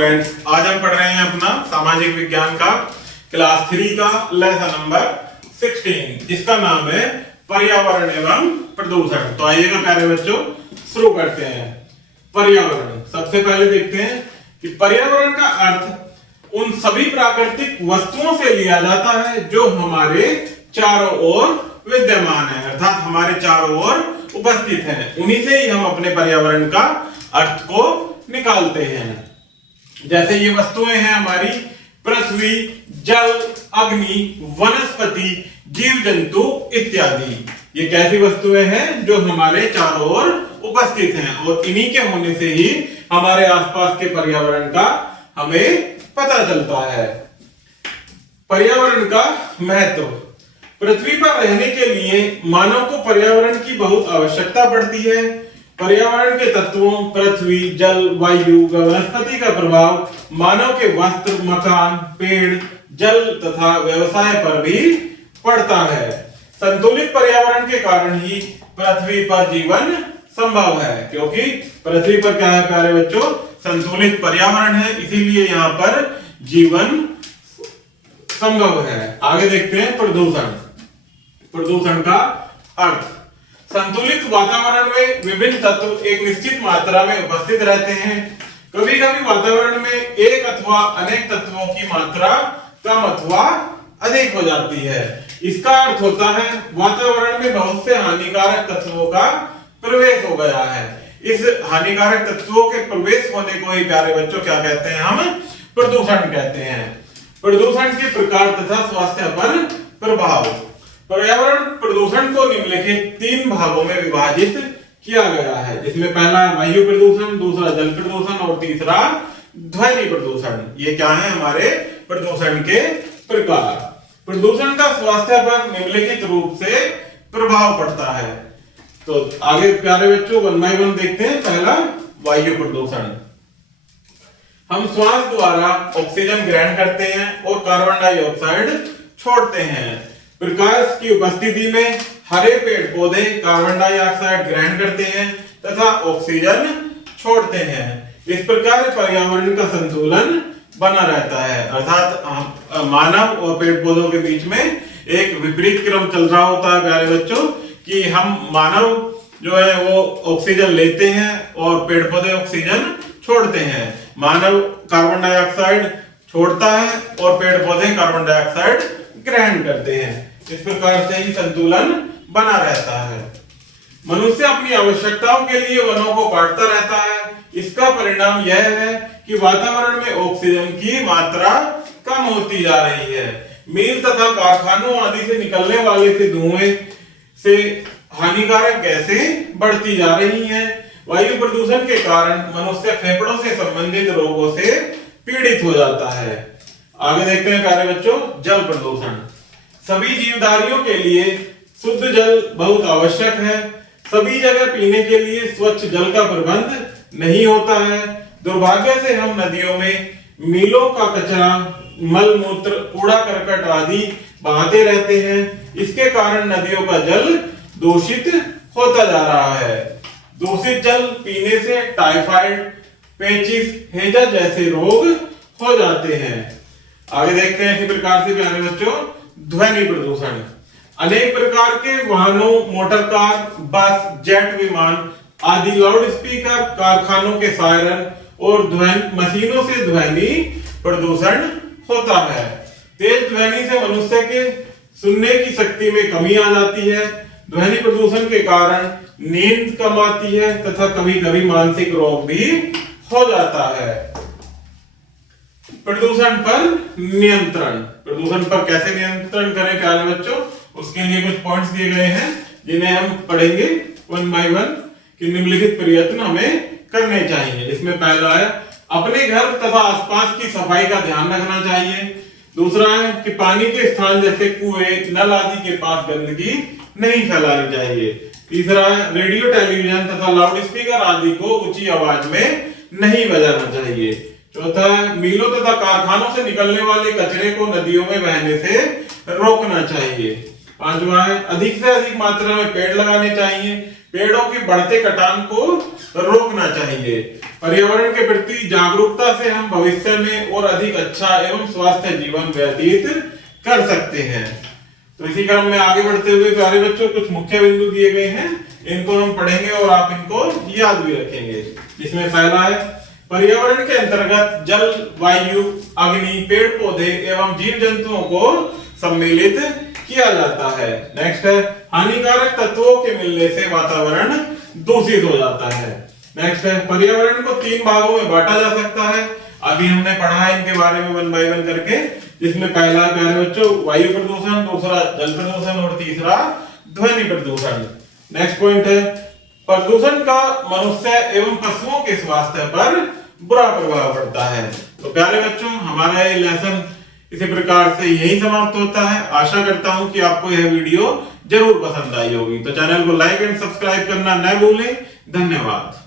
Students, आज हम पढ़ रहे हैं अपना सामाजिक विज्ञान का क्लास 3 का लेसन नंबर 16 जिसका नाम है पर्यावरण एवं प्रदूषण। तो आइएगा प्यारे बच्चों शुरू करते हैं। पर्यावरण, सबसे पहले देखते हैं कि पर्यावरण का अर्थ उन सभी प्राकृतिक वस्तुओं से लिया जाता है जो हमारे चारों ओर विद्यमान है, अर्थात हमारे चारों ओर उपस्थित हैं। उन्हीं से ही हम अपने पर्यावरण का अर्थ को निकालते हैं। जैसे ये वस्तुएं हैं हमारी पृथ्वी, जल, अग्नि, वनस्पति, जीव जंतु इत्यादि। ये कैसी वस्तुएं हैं जो हमारे चारों ओर उपस्थित हैं और इन्हीं के होने से ही हमारे आसपास के पर्यावरण का हमें पता चलता है। पर्यावरण का महत्व, पृथ्वी पर रहने के लिए मानव को पर्यावरण की बहुत आवश्यकता पड़ती है। पर्यावरण के तत्वों पृथ्वी, जल, वायु व वनस्पति का प्रभाव मानव के वस्त्र, मकान, पेड़, जल तथा व्यवसाय पर भी पड़ता है। संतुलित पर्यावरण के कारण ही पृथ्वी पर जीवन संभव है, क्योंकि पृथ्वी पर क्या है प्यारे बच्चों, संतुलित पर्यावरण है, इसीलिए यहाँ पर जीवन संभव है। आगे देखते हैं प्रदूषण। प्रदूषण का अर्थ, संतुलित वातावरण में विभिन्न तत्व एक निश्चित मात्रा में उपस्थित रहते हैं। कभी कभी वातावरण में एक अथवा अनेक तत्वों की मात्रा कम अथवा अधिक हो जाती है। इसका अर्थ होता है वातावरण में बहुत से हानिकारक तत्वों का प्रवेश हो गया है। इस हानिकारक तत्वों के प्रवेश होने को ही प्यारे बच्चों क्या कहते हैं, हम प्रदूषण कहते हैं। प्रदूषण के प्रकार तथा स्वास्थ्य पर प्रभाव, पर्यावरण प्रदूषण को निम्नलिखित 3 भागों में विभाजित किया गया है, जिसमें पहला है वायु प्रदूषण, दूसरा जल प्रदूषण और तीसरा ध्वनि प्रदूषण। ये क्या है हमारे प्रदूषण के प्रकार। प्रदूषण का स्वास्थ्य पर निम्नलिखित रूप से प्रभाव पड़ता है। तो आगे प्यारे बच्चों 1 by 1 देखते हैं। पहला वायु प्रदूषण, हम श्वास द्वारा ऑक्सीजन ग्रहण करते हैं और कार्बन डाइऑक्साइड छोड़ते हैं। प्रकाश की उपस्थिति में हरे पेड़ पौधे कार्बन डाइऑक्साइड ग्रहण करते हैं तथा ऑक्सीजन छोड़ते हैं। इस प्रकार पर्यावरण का संतुलन बना रहता है, अर्थात मानव और पेड़ पौधों के बीच में एक विपरीत क्रम चल रहा होता है प्यारे बच्चों, कि हम मानव जो है वो ऑक्सीजन लेते हैं और पेड़ पौधे ऑक्सीजन छोड़ते हैं। मानव कार्बन डाइऑक्साइड छोड़ता है और पेड़ पौधे कार्बन डाइऑक्साइड ग्रहण करते हैं। इस प्रकार से ही संतुलन बना रहता है। मनुष्य अपनी आवश्यकताओं के लिए वनों को काटता रहता है। इसका परिणाम यह है कि वातावरण में ऑक्सीजन की मात्रा कम होती जा रही है। मिल तथा कारखानों आदि से निकलने वाले से धुएं से हानिकारक गैसें बढ़ती जा रही हैं। वायु प्रदूषण के कारण मनुष्य फेफड़ों से संबंधित रोगों से पीड़ित हो जाता है। आगे देखते हैं प्यारे बच्चों जल प्रदूषण, सभी जीवधारियों के लिए शुद्ध जल बहुत आवश्यक है। सभी जगह पीने के लिए स्वच्छ जल का प्रबंध नहीं होता है। दुर्भाग्य से हम नदियों में मीलों का कचरा, मल मूत्र, कूड़ा करकट आदि बहाते रहते हैं। इसके कारण नदियों का जल दूषित होता जा रहा है। दूषित जल पीने से टाइफाइड, पेचिस, हैजा जैसे रोग हो जाते हैं। आगे देखते हैं इसी प्रकार से प्यारे बच्चों ध्वनि प्रदूषण, अनेक प्रकार के वाहनों, मोटर कार, बस, जेट विमान आदि लाउड स्पीकर, कारखानों के सायरन और ध्वनि मशीनों से ध्वनि प्रदूषण होता है। तेज ध्वनि से मनुष्य के सुनने की शक्ति में कमी आ जाती है। ध्वनि प्रदूषण के कारण नींद कम आती है तथा कभी कभी मानसिक रोग भी हो जाता है। प्रदूषण पर नियंत्रण, प्रदूषण पर कैसे नियंत्रण करें प्यारे बच्चों, उसके लिए कुछ पॉइंट्स दिए गए हैं जिन्हें हम पढ़ेंगे 1 by 1 कि निम्नलिखित प्रयत्न हमें करने चाहिए। इसमें पहला है अपने घर तथा आसपास की सफाई का ध्यान रखना चाहिए। दूसरा है कि पानी के स्थान जैसे कुएं, नल आदि के पास गंदगी नहीं फैलानी चाहिए। तीसरा है रेडियो, टेलीविजन तथा लाउड स्पीकर आदि को ऊंची आवाज में नहीं बजाना चाहिए। चौथा है मिलों तथा कारखानों से निकलने वाले कचरे को नदियों में बहने से रोकना चाहिए। पांचवा है अधिक से अधिक मात्रा में पेड़ लगाने चाहिए। पेड़ों की बढ़ते कटान को रोकना चाहिए। पर्यावरण के प्रति जागरूकता से हम भविष्य में और अधिक अच्छा एवं स्वास्थ्य जीवन व्यतीत कर सकते हैं। तो इसी क्रम में आगे बढ़ते हुए प्यारे बच्चों कुछ मुख्य बिंदु दिए गए हैं, इनको हम पढ़ेंगे और आप इनको याद भी रखेंगे। जिसमें पहला है पर्यावरण के अंतर्गत जल, वायु, अग्नि, पेड़ पौधे एवं जीव जंतुओं को सम्मिलित किया जाता है। नेक्स्ट है हानिकारक तत्वों के मिलने से वातावरण दूषित हो जाता है। नेक्स्ट है पर्यावरण को 3 भागों में बांटा जा सकता है। अभी हमने पढ़ा है इनके बारे में 1 बाय 1 करके, जिसमें पहला प्यारे बच्चों वायु प्रदूषण, दूसरा जल प्रदूषण और तीसरा ध्वनि प्रदूषण। नेक्स्ट पॉइंट है प्रदूषण का मनुष्य एवं पशुओं के स्वास्थ्य पर बुरा प्रभाव पड़ता है। तो प्यारे बच्चों हमारा ये लेसन इसी प्रकार से यही समाप्त होता है। आशा करता हूं कि आपको यह वीडियो जरूर पसंद आई होगी। तो चैनल को लाइक एंड सब्सक्राइब करना न भूलें। धन्यवाद।